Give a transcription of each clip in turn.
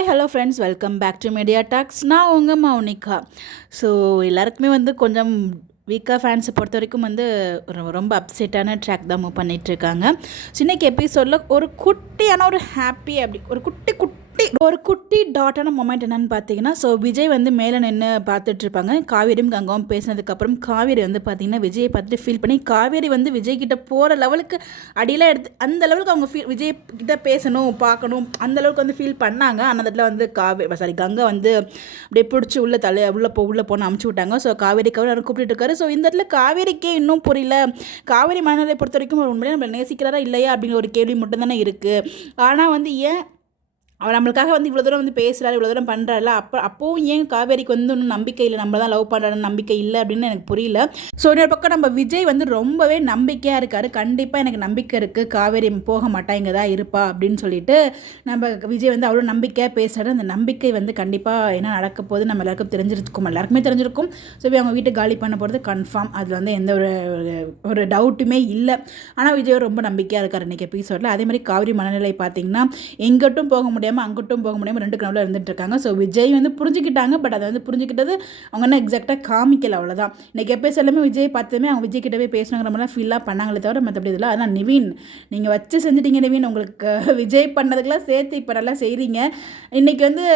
Hi hello friends, welcome back to media talks. நான் உங்கள் Mounika. So எல்லாருக்குமே கொஞ்சம் வீக்காக ஃபேன்ஸை பொறுத்த வரைக்கும் ரொம்ப அப்செட்டான ட்ராக் தான் மூவ் பண்ணிகிட்ருக்காங்க. ஸோ இன்றைக்கி எபிசோடில் ஒரு குட்டியான ஒரு ஹாப்பி அப்படி ஒரு குட்டி டாட்டான மொமெண்ட் என்னென்னு பார்த்தீங்கன்னா, ஸோ விஜய் மேலே நின்று பார்த்துட்ருப்பாங்க. காவேரியும் கங்காவும் பேசினதுக்கப்புறம் காவேரி பார்த்தீங்கன்னா விஜயை பார்த்துட்டு ஃபீல் பண்ணி காவேரி விஜய் கிட்ட போகிற லெவலுக்கு அடியெல்லாம் எடுத்து அந்த லெவலுக்கு அவங்க விஜய் கிட்ட பேசணும் பார்க்கணும் அந்த அளவுக்கு ஃபீல் பண்ணாங்க. அந்த இடத்துல கங்கா அப்படியே பிடிச்சி உள்ளே போன அமுச்சு விட்டாங்க. ஸோ காவேரிக்கு அவர் கூப்பிட்டு இருக்காரு. ஸோ இந்த இடத்துல காவேரிக்கே இன்னும் புரியல. காவேரி மனநிலை பொறுத்த வரைக்கும் உண்மையிலே நம்ம நேசிக்கிறாரா இல்லையா அப்படிங்கிற ஒரு கேள்வி மட்டும் தானே இருக்குது. ஆனால் ஏன் அவர் நம்மளுக்காக இவ்வளோ தூரம் பேசுகிறாரு, இவ்வளோ தூரம் பண்ணுறாருல, அப்போவும் ஏன் காவேரிக்கு ஒன்றும் நம்பிக்கை இல்லை, நம்ம தான் லவ் பண்ணுறாரு நம்பிக்கை இல்லை அப்படின்னு எனக்கு புரியல. ஸோ இன்னொரு பக்கம் நம்ம விஜய் ரொம்பவே நம்பிக்கையாக இருக்கார். கண்டிப்பாக எனக்கு நம்பிக்கை இருக்குது, காவேரி போக மாட்டா, இங்கே தான் இருப்பா அப்படின்னு சொல்லிட்டு நம்ம விஜய் அவ்வளோ நம்பிக்கையாக பேசுகிறாரு. அந்த நம்பிக்கை கண்டிப்பாக என்ன நடக்க போகுது நம்ம எல்லாருக்குமே தெரிஞ்சிருக்கும். ஸோ அவங்க வீட்டை காலி பண்ண போகிறது கன்ஃபார்ம். அதில் எந்த ஒரு டவுட்டுமே இல்லை. ஆனால் விஜய் ரொம்ப நம்பிக்கையாக இருக்கார் இன்றைக்கி எபிசோடில். அதே மாதிரி காவேரி மனநிலை பார்த்திங்கன்னா எங்கிட்டும் போக முடியாது, அங்கிட்டும் போக முடியாமல் ரெண்டு கனவுல இருந்துட்டு இருக்காங்க. ஸோ விஜய் புரிஞ்சுக்கிட்டாங்க. பட் அதை புரிஞ்சுக்கிட்டது அவங்க என்ன எக்ஸாக்டாக காமிக்கல, அவ்வளோதான். இன்றைக்கி எபிசோட் எல்லாமே விஜய் பார்த்ததுமே அவங்க விஜய் கிட்டவே பேசணுங்கிற மாதிரிலாம் ஃபீலாக பண்ணாங்களே தவிர மற்றபடி இதில். ஆனால் நிவின் நீங்கள் வச்சு செஞ்சுட்டீங்க நிவின். உங்களுக்கு விஜய் பண்ணதுக்கெல்லாம் சேர்த்து இப்போ நல்லா செய்கிறீங்க. இன்றைக்கி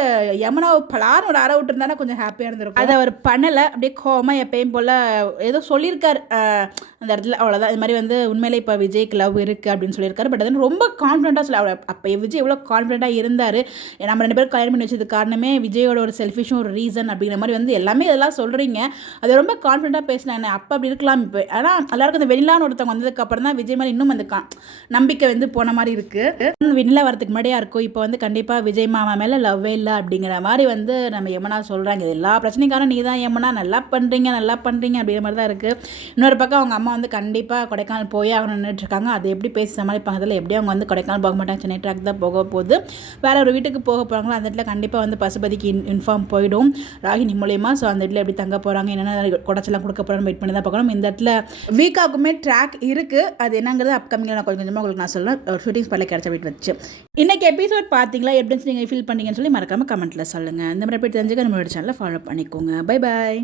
யமுனாவை பலாரும் ஒரு அரை விட்டுருந்தானா கொஞ்சம் ஹாப்பியாக இருந்திருக்கும். அதை அவர் பண்ணலை. அப்படியே கோவமாக எப்பயும் போல் ஏதோ சொல்லியிருக்கார் அந்த இடத்துல, அவ்வளோதான். இது மாதிரி உண்மையிலே இப்போ விஜய்க்கு லவ் இருக்குது அப்படின்னு சொல்லியிருக்காரு. பட் ரொம்ப கான்ஃபிடென்ட்டாக சொல்ல. அப்போ விஜய் எவ்வளோ கான்ஃபிடென்ட்டாக இருந்தார். நம்ம ரெண்டு பேரும் கல்யாணம் பண்ணி வச்சது காரணமே விஜயோட ஒரு செல்ஃபிஷும் ஒரு ரீசன் அப்படிங்கிற மாதிரி எல்லாமே இதெல்லாம் சொல்கிறீங்க. அது ரொம்ப கான்ஃபிடென்ட்டாக பேசினேன். அப்போ அப்படி இருக்கலாம். இப்போ ஆனால் எல்லாருக்கும் அந்த வெண்ணிலான்னு ஒருத்தவங்க வந்ததுக்கப்புறம் தான் விஜய் மாதிரி இன்னும் நம்பிக்கை போன மாதிரி இருக்குது. வெண்ணிலா வரதுக்கு முன்னாடியாக இருக்கும். இப்போ கண்டிப்பாக விஜய் மாமா மேலே லவ்வே இல்லை அப்படிங்கிற மாதிரி நம்ம யமுனா சொல்கிறாங்க. எல்லா பிரச்சனைக்காரும் நீ தான் யமுனா, நல்லா பண்ணுறீங்க அப்படிங்கிற மாதிரி தான் இருக்குது. இன்னொரு பக்கம் அவங்க அம்மா கண்டிப்பாக கொடைக்கானல் போய் அவங்க நின்றுட்டுருக்காங்க. அதை எப்படி பேசி சமாளிப்பாங்க, அதில் எப்படி அவங்க கொடைக்கானல் போக மாட்டாங்க, சென்னை ட்ராக் தான் போக போகுது. வேறு ஒரு வீட்டுக்கு போக போகிறாங்களோ அந்த இடத்துல கண்டிப்பாக பசுபதிக்கு இன்ஃபார்ம் போயிடும் ராகினி மூலயமா. ஸோ அந்த இடத்துல எப்படி தங்க போகிறாங்க, என்னென்ன குடைச்சலாம் கொடுக்க போகிறான்னு வெயிட் பண்ணி தான் பார்க்கணும். இந்த இடத்துல வீக்காகுமே ட்ராக் இருக்குது. அது என்னங்கிறது அப்கமிங்கில் நான் கொஞ்சமாக உங்களுக்கு நான் சொல்லுவேன். ஒரு ஷூட்டிங் ஸ்பாட்டில் கிடச்ச வீட்டு வச்சு இன்றைக்கி எபிசோட் பார்த்தீங்களா, எப்படின்னு நீங்கள் ஃபீல் பண்ணீங்கன்னு சொல்லி மறக்காமல் கமெண்ட்டில் சொல்லுங்கள். இந்த மாதிரி எப்படி தெரிஞ்சுக்க நம்மளோட சேனலை ஃபாலோ பண்ணிக்கோங்க. Bye bye.